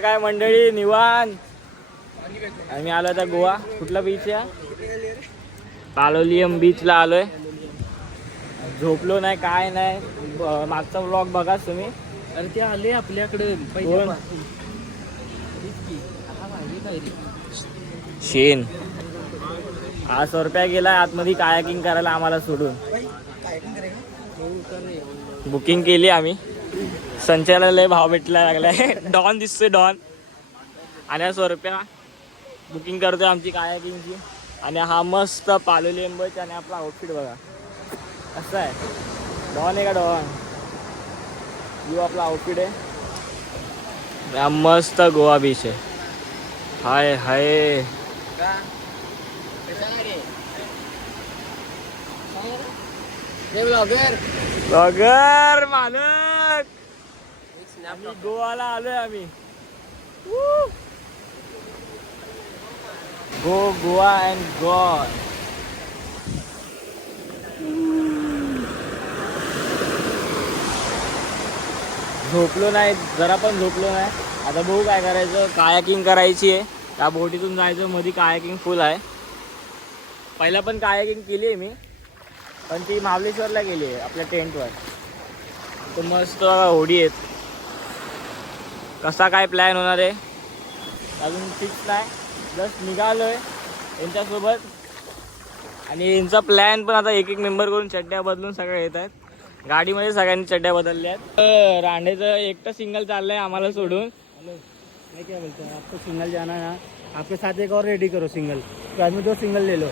आता काय मंडळी निवांत. आम्ही आलो आता गोवा. कुठला बीच आहे? पालोलियम बीचला आलोय. झोपलो नाही काय नाही. मागचा व्लॉग बघा तुम्ही. अरे ते आले आपल्याकडे शेन 100 रुपया गेलाय आतमध्ये कायाकिंग करायला आम्हाला सोडून. बुकिंग केली आम्ही. संचाला लय भाव भेटला लागलाय. डॉन दिसतोय डॉन. आणि 100 रुपया बुकिंग करतोय आमची कायाकिंगची. आणि हा मस्त पालोलियम बीच. आणि आपला आउटफिट बघा कसं आहे. डॉन आहे का डॉन? यो आपला आउटफिट आहे. मस्त गोवा बीच आहे. हाय हाय ब्लॉगर मालक. आम्ही गोवाला आलोय आम्ही. गो गोवा अँड गॉड. झोपलो नाही जरा पण झोपलो नाही. आता बघू काय करायचं. कायाकिंग करायची आहे. त्या बोटीतून जायचं. मध्ये कायाकिंग फुल आहे. पहिला पण कायाकिंग केली आहे मी. पण ती महाबळेश्वरला गेली आहे आपल्या टेंटवर. तर मस्त होडी आहेत. कसा काय प्लॅन होणार आहे अजून फिक्स नाही. जस्ट निघालो आहे यांच्यासोबत. आणि यांचा प्लॅन पण आता एक एक मेंबर करून चड्ड्या बदलून सगळे येत आहेत. गाडीमध्ये सगळ्यांनी चड्ड्या बदलल्या आहेत. रांडेचं एकटं सिंगल चाललंय आम्हाला सोडून. मैं क्या बोलता हूँ, आपको सिंगल जाना है ना, आपके साथ एक और रेडी करो सिंगल. तो आदमी 2 सिंगल ले लो.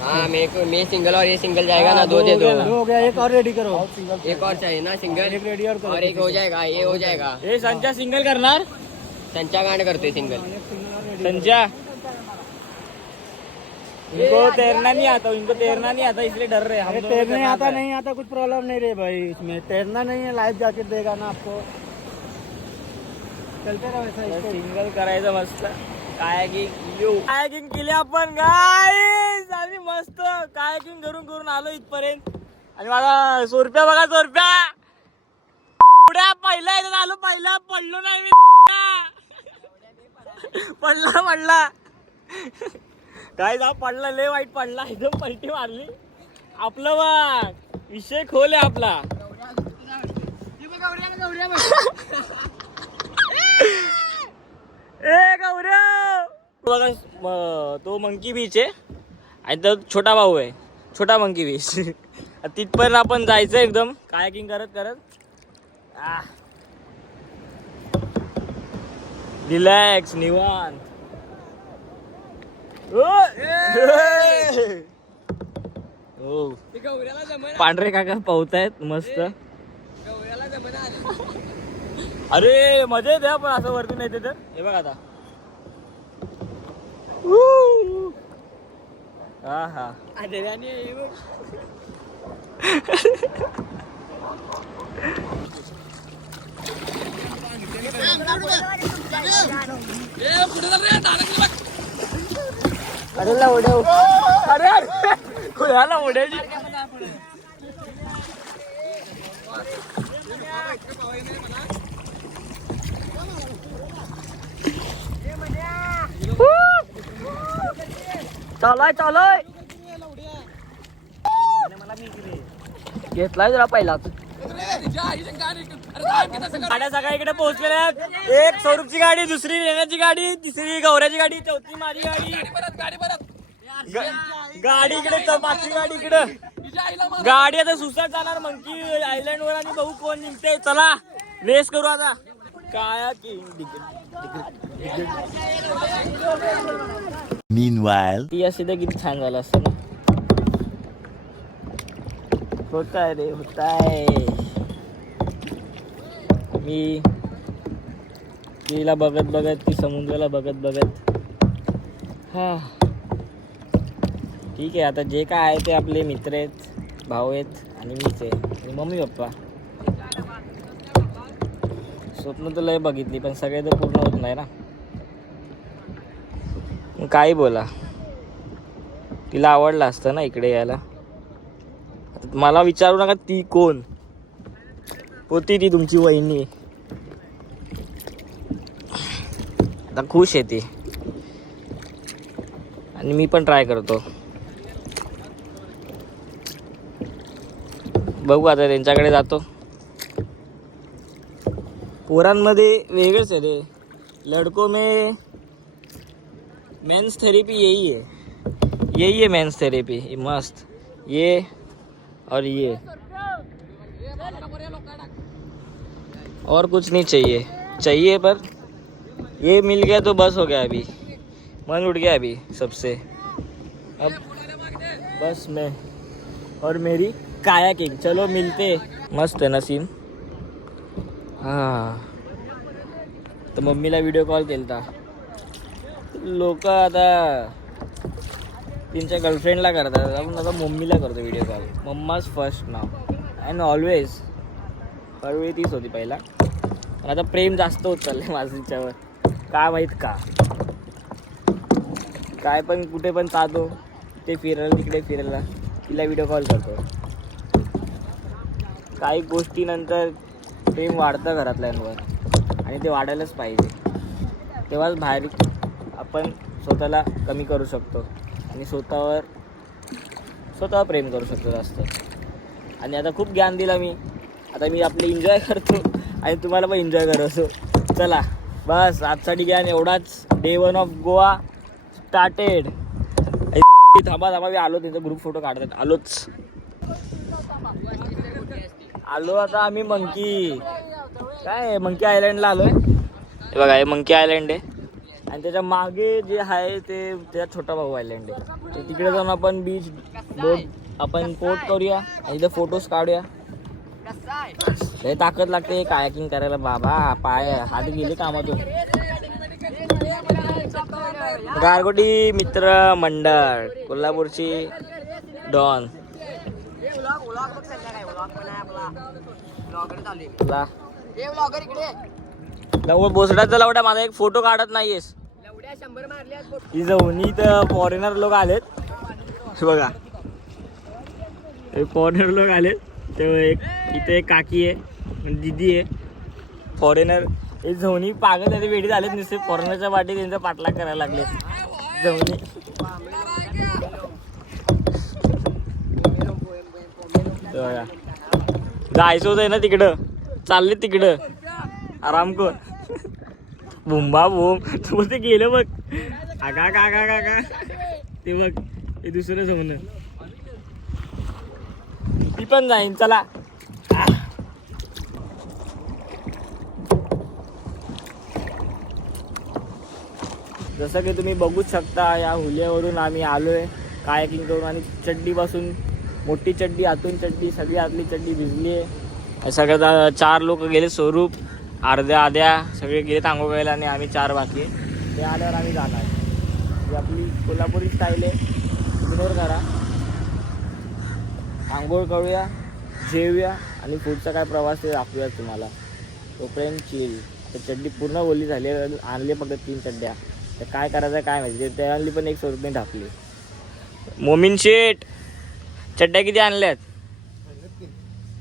हाँ मैं सिंगल और ये सिंगल जाएगा ना. 2 दे दो. 2 हो गया. एक और रेडी करो. एक और चाहिए ना सिंगल. एक रेडी और करो. और एक हो जाएगा. ये हो जाएगा. हे संचा सिंगल करणार. संचा गांड करते सिंगल. संचा इनको तैरना नहीं आता. इनको तैरना नहीं आता इसलिए डर रहे. अरे तैरने आता नहीं आता कुछ प्रॉब्लम नहीं रे भाई. इसमें तैरना नहीं है. लाइफ जैकेट देगा ना आपको. चलते रहो ऐसा. इसको सिंगल करायचं मस्त. कायाकिंग केली आपण गाईस. आम्ही मस्त कायाकिंग करून आलो इथपर्यंत. आणि माझा 100 रुपया बघा. 100 रुपया पुढे पहिला येतात आलो. पहिला पडलो नाही मी. पडला काय जा पडला. लय वाईट पडला. एकदम पलटी मारली. आपलं बघ विषय खोल आहे आपला. ए गौरव बघा. तो मंकी बीच आहे. आणि तो छोटा भाऊ आहे. छोटा मंकी बीच. तिथपर्यंत आपण जायचं एकदम कायाकिंग करत रिलॅक्स निवांत. हो पांढरे काका पावतायत मस्त. अरे मजा येते पण असं वरती नाही तर. हे बघ आता. हा हा अरे ला उड्या. अरे खुळ्याला उड्याची. चालय घेतलाय जरा पहिलाच. गाड्या सगळ्या इकडे पोहोचलेल्या आहेत. एक स्वरूपची गाडी, दुसरी रेण्याची गाडी, तिसरी गौऱ्याची गाडी, चौथी माझी गाडी. गाडी इकडे, पाचवी गाडी इकडे. गाडी आता सुसाट जाणार मंकी आयलंड वर. आणि बघू कोण निघते. चला रेस करू आता. काय ती अशी तर किती छान झालं असतं ना. होताय रे होताय. मी तिला बघत ती समुद्राला बघत हा ठीक आहे. आता जे काय आहे ते आपले मित्र आहेत, भाऊ आहेत आणि मीच आहे आणि मम्मी पप्पा. स्वप्न तर लय बघितली पण सगळे तर पूर्ण होत नाही ना. काही बोला. तिला आवडलं असतं ना इकडे यायला. मला विचारू नका ती कोण होती. ती तुमची वहिनी. आता खुश आहे ती आणि मी पण ट्राय करतो. बघू आता त्यांच्याकडे जातो. पोरांमध्ये वेगळंच आहे रे. लड़कों में मेंस थेरेपी यही है मेंस थेरेपी. मस्त ये और ये और कुछ नहीं चाहिए पर ये मिल गया तो बस हो गया. अभी मन उठ गया अभी सबसे. अब बस मैं और मेरी कायाकिंग. चलो मिलते. मस्त है ना सीन. हां तर मम्मीला व्हिडिओ कॉल केलता. लोक आता त्यांच्या गर्लफ्रेंडला करतात, आपण आता मम्मीला करतो व्हिडिओ कॉल. मम्माच फर्स्ट नाव अँड ऑलवेज. हळूहळू तीच होती पहिला, पण आता प्रेम जास्त होत चाललंय माझं तिच्यावर. काय माहीत का. काय पण कुठे पण जातो ते फिरायला, तिकडे फिरायला तिला व्हिडिओ कॉल करतो. काही गोष्टीनंतर प्रेम वाढतं घरातल्यांवर आणि ते वाढायलाच पाहिजे. तेव्हाच बाहेर आपण स्वतःला कमी करू शकतो आणि स्वतःवर प्रेम करू शकतो जास्त. आणि आता खूप ज्ञान दिला मी. आता मी आपले एन्जॉय करतो आणि तुम्हाला पण एन्जॉय करतो. चला बस आजसाठी ज्ञान एवढाच. Day 1 of Goa started. थांबा मी आलो. त्यांचा ग्रुप फोटो काढतात. आलो आता आम्ही मंकी आयलँडला आलोय. हे बघा, हे मंकी आयलँड आहे आणि त्याच्या मागे जे आहे ते त्याचा छोटा भाऊ आयलँड आहे. तर तिकडे जाऊन आपण बीच बोट आपण पोट करूया आणि इथे फोटोज काढूया. लय ताकद लागते कायाकिंग करायला बाबा. पाय हात गेले कामातून. गारगोटी मित्र मंडळ कोल्हापूरची डॉन. बोसड्याचा लवड्या माझा एक फोटो काढत नाहीयेस. ही जाऊन तर फॉरेनर लोक आलेत बघा. फॉरेनर लोक आलेत. ते इथे एक काकी आहे, दिदी आहे. फॉरेनर हे झोनी पागल आहे, वेडी झालेत. नुसते फॉरेनरच्या वाटी त्यांचा पाठलाग करायला लागले झोनी. जायचं होतं ना तिकडं, चालले तिकडं आराम कर. बुंबा बुम तू ते गेलं बघ. आगा का का का का ते बघ, ते दुसरं जमणं. ती पण जाईन. चला जसं की तुम्ही बघूच शकता, या हुल्यावरून आम्ही आलोय कायाकिंग करून. आणि चड्डीपासून मोठी चड्डी, आतून चड्डी, सगळी आतली चड्डी भिजली आहे. सगळ्यात 4 लोक गेले. स्वरूप आद्या सगळे गेले आंघोळ करायला आणि आम्ही 4 बाकी आहे. ते आल्यावर आम्ही जाणार. ही आपली कोल्हापुरी स्टाईल आहे. इग्नोर करा. आंघोळ करूया, जेवूया आणि पुढचा काय प्रवास ते दाखवूया तुम्हाला. तोपर्यंत चिल. तर चड्डी पूर्ण ओली झाली. आणले फक्त 3 चड्ड्या. तर काय करायचं काय माहिती. ते आणली पण एक स्वरूपने ढापली. मोमीन शेट चड्ड्या किती आणल्यात?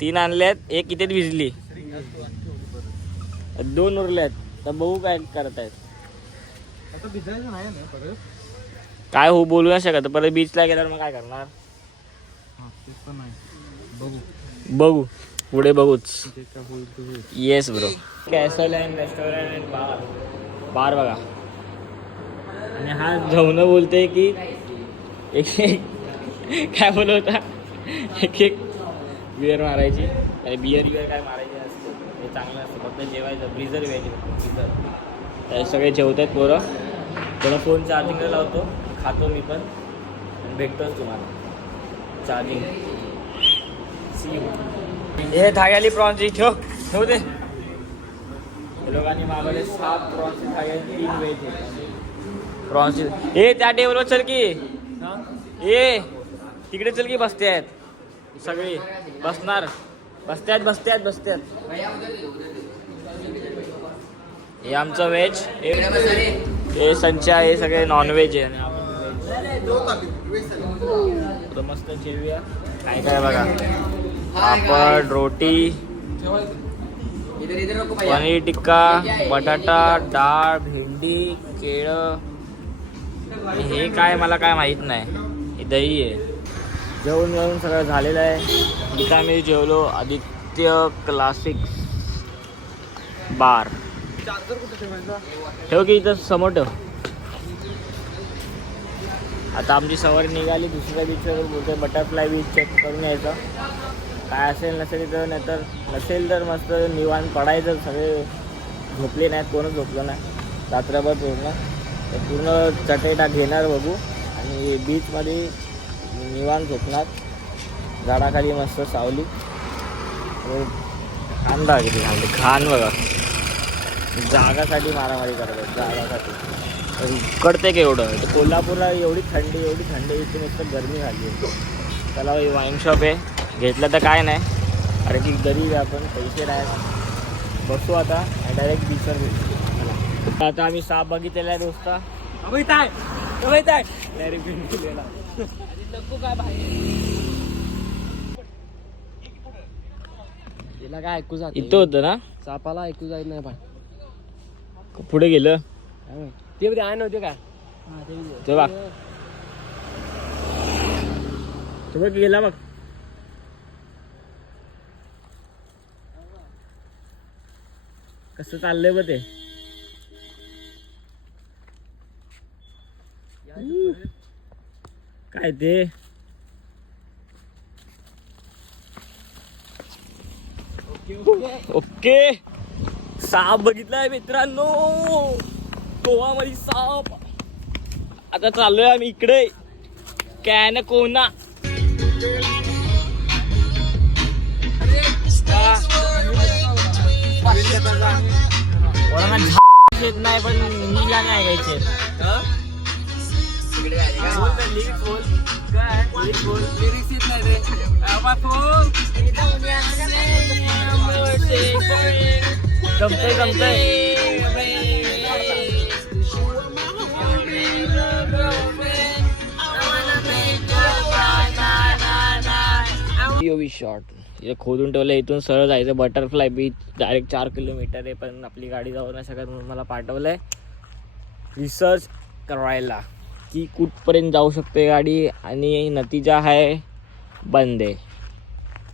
3 आणल्यात. एक इथेच भिजली, 2 उरल्यात. तर बघू काय करत आहेत. काय हो बोलू नाही शकत. परत बीचला गेल्यावर मग काय करणार. बघू पुढे बघूच. Yes bro. Castle and restaurant bar बघा. आणि हा झवणं बोलते की एक काय बोलवता एक बिअर मारायची. आणि बिअर काय मारायची असते हे चांगलं असतं. फक्त जेवायचं. ब्रिझर व्हायची ब्रिझर. तर सगळे जेवत आहेत पोरं. थोडा फोन चार्जिंगला लावतो, खातो मी पण आणि भेटतोच तुम्हाला चार्जिंग. C you. हे थाळी प्रॉन्सची ठेव दे. लोकांनी मागवले 7 प्रॉन्सची थाळी आणि 3 व्हेज प्रॉन्सची. हे त्या टेबलवर चल की. ए तिकडे चल की. बसते आहेत सगळी. बसत्यात. हे आमचं व्हेज, हे संचा, हे सगळे नॉनव्हेज आहे. मस्त जेवूया. काय काय बघा. पापड, रोटी, पनीर टिक्का, बटाटा, डाळ, भेंडी. अंडी, केळं आणि हे काय मला काय माहित नाही. हे दही आहे. जेवण सगळं झालेलं आहे. इथं आम्ही जेवलो आदित्य क्लासिक बार. ठेव की इथं समोर ठेव. आता आमची सवारी निघाली दुसऱ्या बीचवर. बोलतोय बटरफ्लाय बीच चेक करून यायचं. काय असेल नसेल तर नाहीतर नसेल तर मस्त निवांत पडायचं. सगळे झोपले नाहीत, कोणच झोपलं नाही रात्रभर पूर्ण. तर पूर्ण चटेटा घेणार बघू आणि बीचमध्ये निवांत झोपणार. झाडाखाली मस्त सावली. खांदा किती खाल्ली घाण बघा. जागासाठी मारामारी करतात, जागासाठी. उकडते की एवढं. कोल्हापूरला एवढी थंडी इथे नुसतं गरमी झाली आहे. त्याला वाईन शॉप आहे, घेतलं तर काय नाही. अरे की गरीब आहे आपण, पैसे नाही. बसू आता डायरेक्ट बीचवर भेटू. आता आम्ही साप बघितलेला आहे दोस्ता. डायरेक्ट भेटलेला तिला काय ऐकू जात इथं होतं ना. सापाला ऐकू जात नाही पण पुढे गेलं ते बी आहे नव्हते काय ते बघ. तो बघ गेला बघ. कसं चाललंय बघ ते. काय ते ओके. साप बघितलाय मित्रांनो, गोवामध्ये साप. आता चाललोय आम्ही इकडे कॅनकोना. येत नाही पण मी गाणे ऐकायचे. जमतंय शॉर्ट इथे खोदून ठेवलं. इथून सरळ जायचं बटरफ्लाय बीच. डायरेक्ट 4 किलोमीटर आहे पण आपली गाडी जाऊ नाही शकत म्हणून मला पाठवलंय रिसर्च करायला की कुठपर्यंत जाऊ शकते गाडी. आणि नतीजा आहे बंद आहे.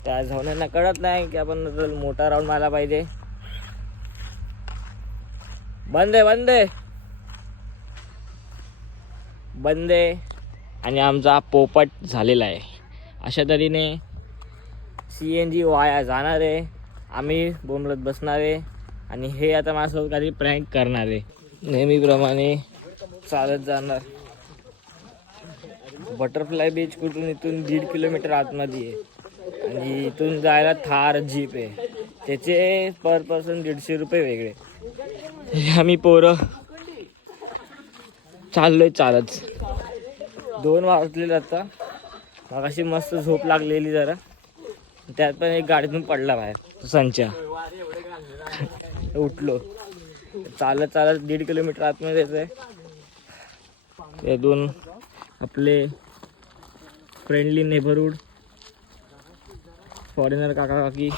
त्या जाऊन कळत नाही की आपण मोठा राऊंड मारला पाहिजे. बंद आहे आणि आमचा पोपट झालेला आहे. अशा तऱ्हेने CNG वाया जाणार आहे. आम्ही बोंबलत बसणार आहे आणि हे आता माझ्यासोबत काही प्रँक करणार आहे. नेहमीप्रमाणे चालत जाणार. बटरफ्लाय बीच कुठून इथून 1.5 किलोमीटर आतमध्ये आहे आणि इथून जायला थार जीप आहे. त्याचे पर पर्सन 150 रुपये वेगळे. आम्ही पोरं चाललोय चालत. 2 वाजलेले आता. मगाशी मस्त झोप लागलेली जरा. त्यात पण एक गाडीतून पडला बाहेर संचा. उठलो चालत 1.5 किलोमीटर आतमध्ये आहे. ते 2 आपले फ्रेंडली नेबरहूड फॉरेनर काका काकी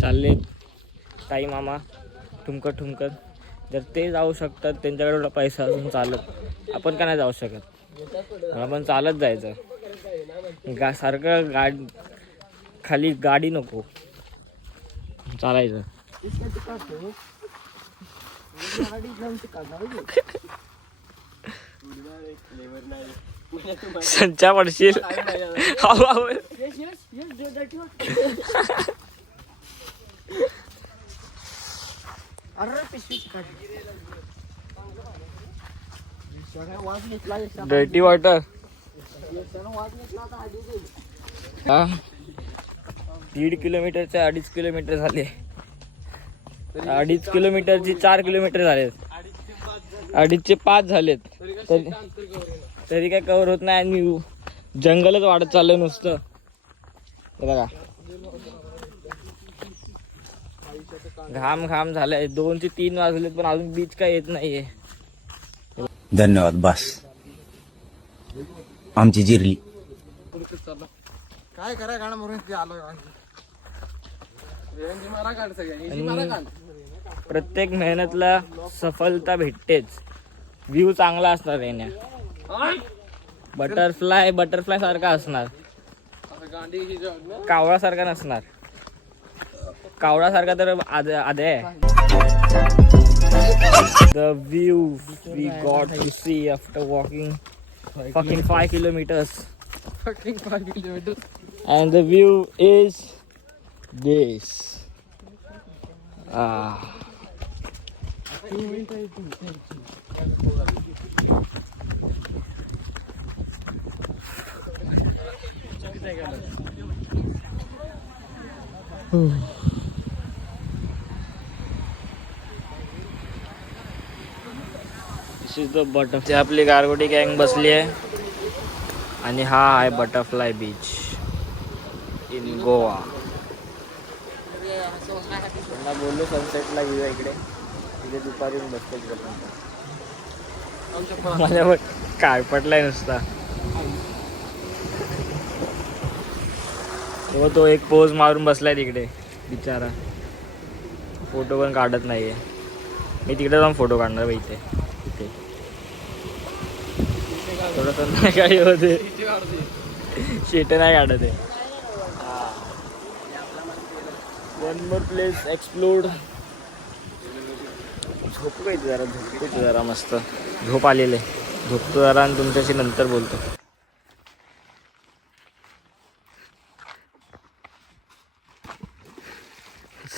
चालले. ताई मामा ठुमकत. जर ते जाऊ शकतात त्यांच्याकडे एवढा पैसा असून चालत, आपण का नाही जाऊ शकत. आपण चालत जायचं. सारखं खाली गाडी नको, चालायचं. संचा पडशील. Dirty water. 1.5 किलोमीटरचे 2.5 किलोमीटर झाले. 2.5 किलोमीटरची 4 किलोमीटर झालेत. 2.5चे 5 झालेत. तरी काय कव्हर होत नाही आणि जंगलच वाढत चाललं नुसतं. बघा घाम झालाय. 2 ते 3 वाजलेत पण अजून बीच काय येत नाहीये. धन्यवाद. बस आमची जिरली. काय करा गाणं म्हणून आलो. प्रत्येक मेहनतला सफलता भेटतेच. व्ह्यू चांगला असणार येण्या. बटरफ्लाय सारखा असणार, कावळा सारखा नसणार. कावळा सारखा तर आधे आहे. The view we got to see after walking fucking 5 kilometers. And the view is this. This is the butterfly. आपली गारगोटी गँग बसली आहे आणि हा आहे बटरफ्लाय बीच इन गोवा. त्यांना बोललो सनसेटला येऊया इकडे, तिथे दुपारी बसतो. माझ्यावर काय पटलाय नुसता. तो एक पोज मारून बसलाय तिकडे बिचारा, फोटो पण काढत नाहीये. मी तिकडे जाऊन फोटो काढणार बाई इथे. थोडं संध्याकाळी होते, शेट नाही काढत आहे. One more place explored. झोपू इथे जरा, झोपतो जरा मस्त. झोप आलेले, झोपतो जरा आणि तुमच्याशी नंतर बोलतो.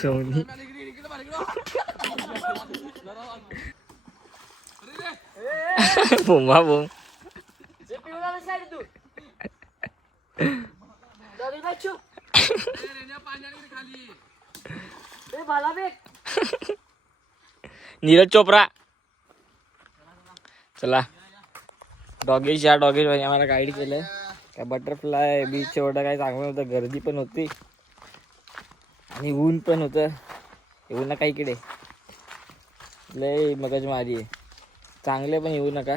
सोनी बोंबा बोंब. नीरज चोप्रा. चला डॉगेश, या डॉगेश भाई आम्हाला गाईड केलंय. काय बटरफ्लाय बीच एवढं काय चांगलं नव्हतं, गर्दी पण होती आणि ऊन पण होतं. येऊ नका इकडे, लय मगज मारी आहे. चांगले पण येऊ नका,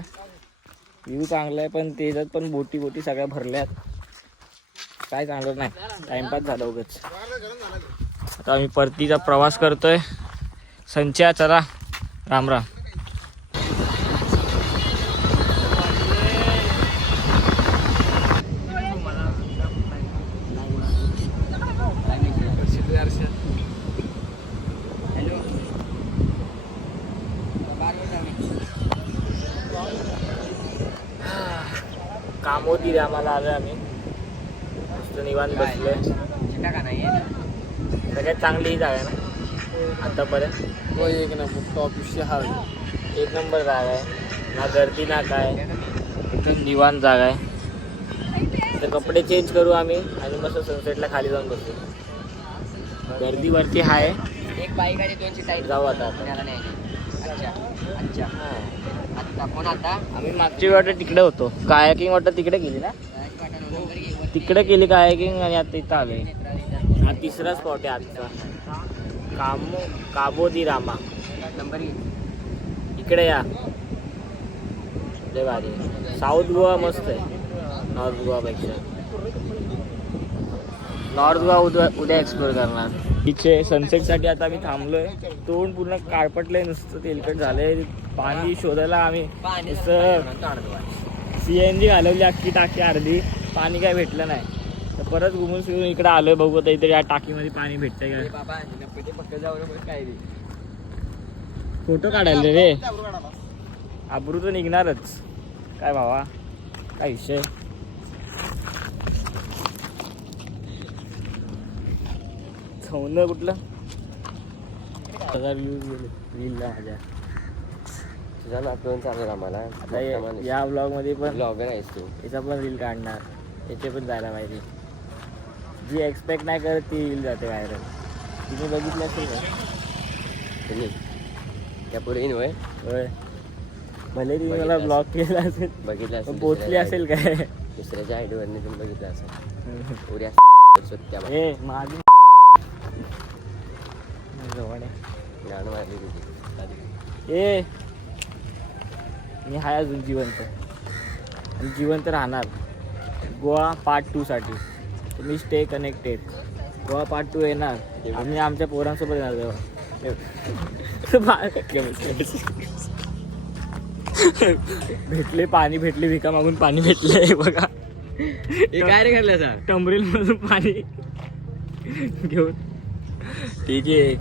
व्ह्यू चांगला आहे पण त्याच्यात पण बोटी सगळ्या भरल्यात. काय चांगलं नाही, टाइमपास झाला उगाच. आता आम्ही परतीचा प्रवास करतोय. संच्या चला, राम राम. कामोदी आम्हाला आलोय आम्ही, मस्त निवांत बसलोय. सगळ्यात चांगली ही जागा आहे ना आतापर्यंत. तो एक नंबर टॉप शहर, एक नंबर जागा आहे. ना गर्दी ना काय, एकदम निवांत जागा आहे. तर कपडे चेंज करू आम्ही आणि मस्त सनसेटला खाली जाऊन बसू. गर्दीवरती आहे. एक बाईक आणि 2 सीट आहेत. जाऊ आता. अच्छा आता कोण आता आम्ही मागची वाटत तिकडे होतो, कायाकिंग वाटत तिकडे गेली ना, तिकडे केली कायाकिंग आणि आता इथं आलोय. हा तिसरा स्पॉट आहे आजचा, काबो दी रामा. नंबर इकडे या, लय भारी आहे. साऊथ गोवा मस्त आहे नॉर्थ गोवापेक्षा. नॉर्थ गोवा उद्या एक्सप्लोर करणार. इथे सनसेटसाठी आता आम्ही थांबलोय. तोंड पूर्ण काळपटलंय, नुसतं तेलकट झालंय. पाणी शोधायला आम्ही CNG घालवली अख्खी टाकी अर्धी, पाणी काय भेटलं नाही. तर परत घुमून फिरून इकडे आलोय, बघू आता इथे या टाकीमध्ये पाणी भेटतंय काय. फोटो काढायला रे, आबरू तर निघणारच. काय भावा, काय विषय. छवणं कुठलं रीलला माझ्या तुझा नातवंड चालेल आम्हाला. आता या ब्लॉगमध्ये पण ब्लॉगर आहेस तू. याचा पण रील काढणार, याचे पण जायला पाहिजे. जी एक्सपेक्ट नाही करत ती रील जाते व्हायरल. तुम्ही बघितलं असेल का? तुम्ही त्या पुढे होय होय, भले तुम्ही मला ब्लॉग केला असेल, बघितलं असेल, पोचली असेल काय दुसऱ्याच्या आयडीवरने तुम्ही बघितलं असेल. उद्या ए माझी गाणं मारली तुझी. ए मी हाय अजून जिवंत आणि जिवंत राहणार. गोवा पार्ट 2 साठी तुम्ही स्टे कनेक्टेड. गोवा पार्ट 2 येणार आणि आमच्या पोरांसोबत येणार तेव्हा. भेटले पाणी भेटले भिका मागून पाणी भेटले बघा. हे काय रे घातलं टंबरेल मधून पाणी घेऊन. ठीक आहे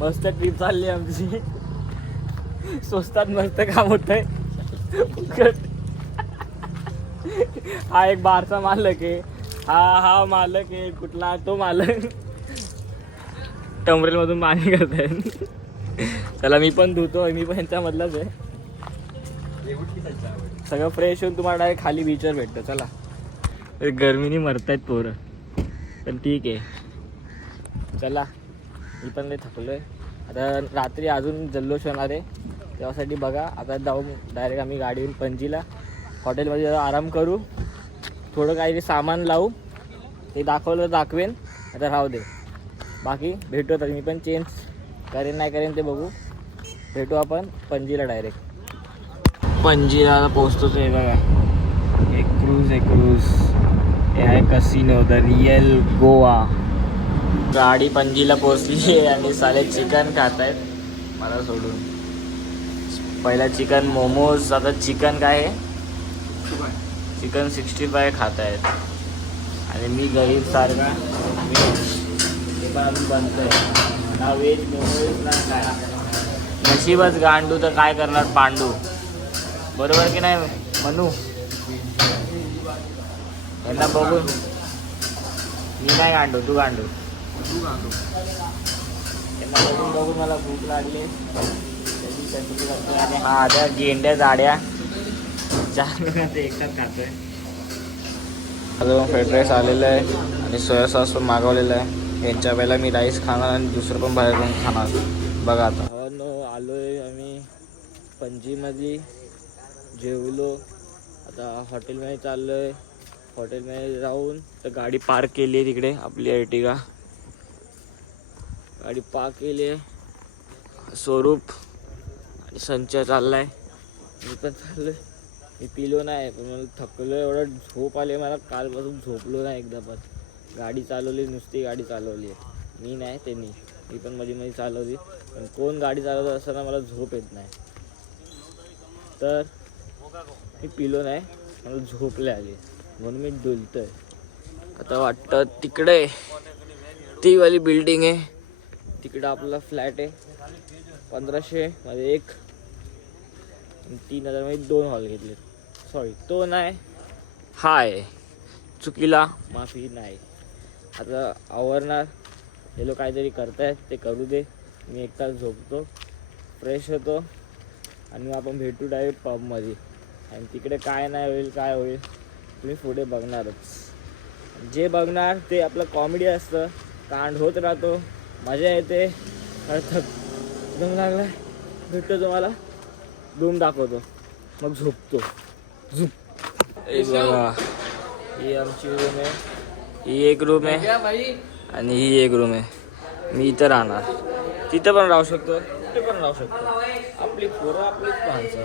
मस्त ट्रिप चालली आमची. स्वस्तात मस्त काम होत आहे. हा एक बारचा मालक आहे. हा मालक आहे कुठला तो मालक टंबरेल मधून पाणी करताय. चला मी पण धुतो. मी पण यांच्या मधलाच आहे. सगळं फ्रेश होऊन तुम्हाला डायरेक्ट खाली बीचवर भेटतं. चला गरमीने मरतायत पोरं पण ठीक आहे. चला मी पण लय थकलोय आता. रात्री अजून जल्लोष होणार आहे त्यासाठी बघा. आता जाऊ डायरेक्ट आम्ही गाडीवरून पणजीला. हॉटेलमध्ये जरा आराम करू. थोडं काही सामान लावू. ते दाखवलं दाखवेन. आता राहू दे. बाकी भेटू. तर मी पण चेंज करेन नाही करेन ते बघू. भेटू आपण पणजीला डायरेक्ट. पणजीला पोचतोच आहे बघा. एक क्रूज हे आहे कसिनो द रियल गोवा. गाडी पणजीला पोचली आहे आणि साले चिकन खात आहेत मला सोडून. पहिला चिकन मोमोज आता चिकन काय आहे चिकन 65 खात आहेत. आणि मी गरीब सारखा ते पण अजून बनतोय ना व्हेज मोमोज ना काय. नशीबच गांडू तर काय करणार पांडू. बरोबर की नाही म्हणू. यांना बघून मी नाही गांडू तू गांडू. यांना बघून मला भूक लागली. आणि हा त्या गेंड्या जाड्या 4 ते एकटाच खातोय. अजून फ्राईड राईस आलेलं आहे आणि सोया सॉस पण मागवलेलं आहे. यांच्या वेळेला मी राईस खाणार आणि दुसरं पण बाहेर जाऊन खाणार. बघा आता आलोय आम्ही पणजीमध्ये. जेवलो आता हॉटेलमध्ये चाललो आहे. हॉटेलमध्ये जाऊन तर गाडी पार्क केली आहे तिकडे. आपली अर्टिगा गाडी पार्क केली आहे. स्वरूप आणि संचय चालला आहे. मी पण चाललो आहे. मी पिलो नाही पण मला थकलो एवढं. झोप आली मला. कालपासून झोपलो नाही एकदा पण. गाडी चालवली नुसती गाडी चालवली आहे. मी नाही त्यांनी. मी पण मध्ये चालवली पण कोण गाडी चालवत असताना मला झोप येत नाही. तर मी पिलो नाही मला झोपले आली म्हणून मी डुलतोय. आता वाटतं तिकडे ती वाली बिल्डिंग आहे. तिकडं आपला फ्लॅट आहे. 1500 मध्ये 1 3000 मध्ये 2 हॉल घेतले. सॉरी तो नाही हाय चुकीला माफी नाही. आता आवरणार. हे लोक काहीतरी करतायत ते करू दे. मी एक तास झोपतो फ्रेश होतो आणि आपण भेटू डायरेक्ट पबमध्ये. आणि तिकडे काय नाही होईल काय होईल तुम्ही पुढे बघणारच. जे बघणार ते आपलं कॉमेडी असतं. कांड होत राहतो. मजा येते. अर्थात दम लागला भेटतो तुम्हाला. धूम दाखवतो मग झोपतो. झोप. बघा ही आमची रूम आहे. ही एक रूम आहे आणि ही एक रूम आहे. मी इथं राहणार. तिथं पण राहू शकतो कुठे पण राहू शकतो. आपली पोरं आपलीच माणसं.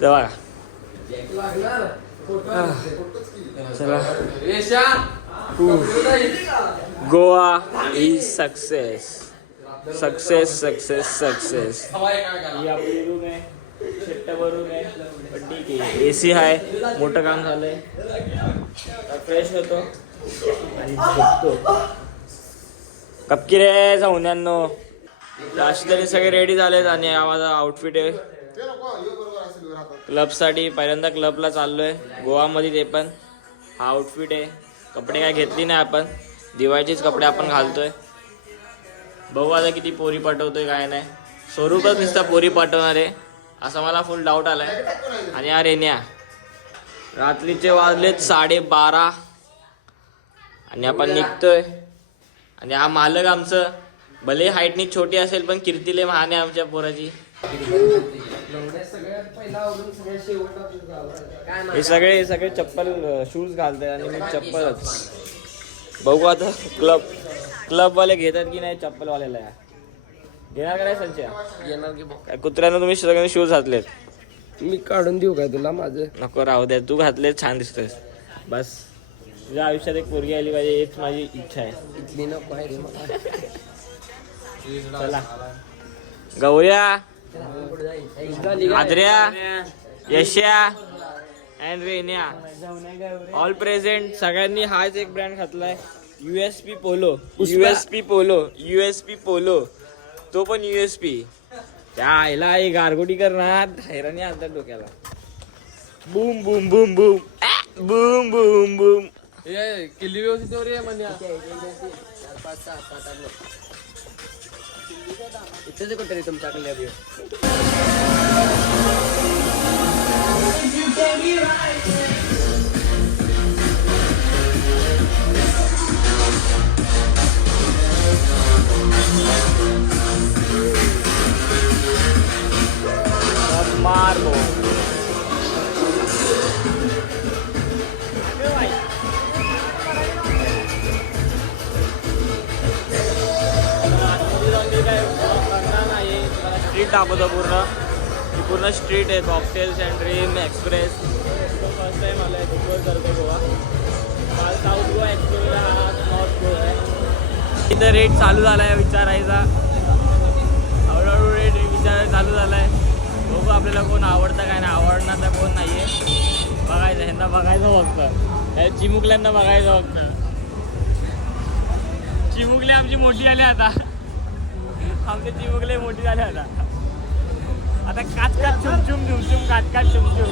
जवळ चला. Goa is success success success success. ही आपली रूम आहे. शेट्टावर रूम आहे पण ठीक आहे. AC आहे. मोठं काम झालंय. फ्रेश होतो आणि झोपतो. कपकी रे जाऊन्यांनो. अशी तरी सगळे रेडी झालेत आणि हा माझा आउटफिट आहे क्लबसाठी. पहिल्यांदा क्लबला चाललोय गोवामध्ये. ते पण हा आउटफिट आहे. कपडे काय घेतली नाही आपण. दिवाळीचेच कपडे आपण घालतोय. बघू आता किती पोरी पाठवतोय काय नाही. स्वरूपच नुसता पोरी पाठवणार आहे असा मला फुल डाऊट आलाय. आणि या रेन्या रात्रीचे वाजलेत 12:30 आणि आपण निघतोय. आणि हा मालक आमचं भले हाईटनी छोटी असेल पण कीर्तीले महान आहे आमच्या पोराची. हे सगळे चप्पल शूज घालतात आणि मी चप्पलच. बघू आता क्लबवाले घेतात की नाही. चप्पलवाल्याला घेणार का नाही संचय. येणार की काय कुत्र्यानं तुम्ही सगळ्यांनी शूज घातलेत. मी काढून देऊ काय तुला माझं. नको राहू द्या. तू घातले छान दिसतोय बस. तुझ्या आयुष्यात एक पोरगी आली पाहिजे हेच माझी इच्छा आहे. इथली नको आहे रे मला. चला गौऱ्या, एकदा निघा. आद्र्या, यश्या अँड रेन्या ऑल प्रेझेंट. सगळ्यांनी हाच एक ब्रँड घातलाय, USP polo. USP polo, USP polo, तो पण USP. त्या आईला एक गारगोटी करणार हैराणी आणतात डोक्याला. Boom boom boom boom boom boom boom. किल्ली व्यवस्थित रे म्हणजे 4, 5, 6, 7, 8, 9. इथेच कुठे रे तुमच्याकडे अभि? मार्गो स्ट्रीट दाखवतो पूर्ण स्ट्रीट आहे. Cocktails and dream express. First time आला आहे एक्सप्लोर करतो गोवा. काल साऊथ गोवा एक्सप्लोर, हा नॉर्थ गोवा आहे. इथं रेट चालू झाला आहे विचारायचा, हळूहळू रेट विचारायला चालू झाला आहे. बघू आपल्याला कोण आवडतं काय नाही, आवडणार तर कोण नाही आहे. बघायचं, ह्यांना बघायचं फक्त, या चिमुकल्यांना बघायचं फक्त. चिमुकले आमची मोठी आली आता, आमचे चिमुकले मोठी झाले आता. आता काच काच चुमचुम झुमचुम काच काच चुमचुम.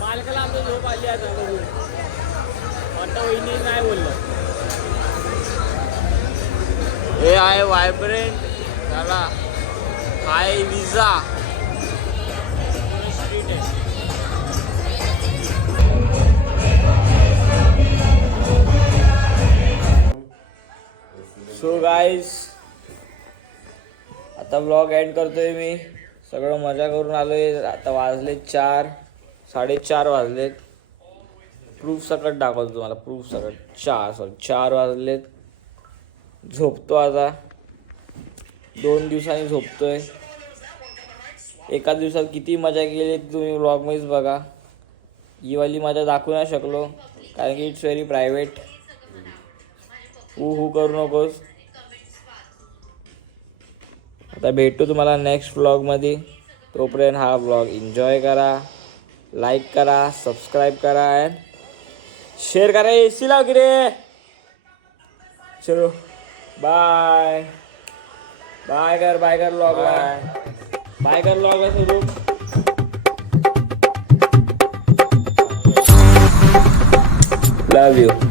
मालकाला आमचं झोप आली आता बघू. आता वहिनी नाही बोललं. हे आहे व्हायब्रंट, त्याला हाय विजा स्ट्रीट आहे. सो गाईज आता व्लॉग एंड करतोय मी. सगळं मजा करून आलोय. आता वाजले 4, 4:30 वाजलेत. प्रूफ सकट दाखवतो तुम्हाला, प्रूफ सकट 4 वाजलेत. झोपतो आता, 2 दिवसांनी झोपतोय. एका दिवसात किती मजा केली तुम्ही व्लॉगमध्येच बघा. ही वाली मजा दाखवू नाही शकलो कारण की इट्स व्हेरी प्रायव्हेट. हू करू नकोस. आता भेटतो तुम्हाला नेक्स्ट व्लॉगमध्ये. तोपर्यंत हा व्लॉग एन्जॉय करा, लाईक करा, सबस्क्राईब करा अँड शेअर करा. AC लाव की रे. चलो बाय बाय कर व्लॉगला. बाय कर व्लॉगला सुरू. लव यू.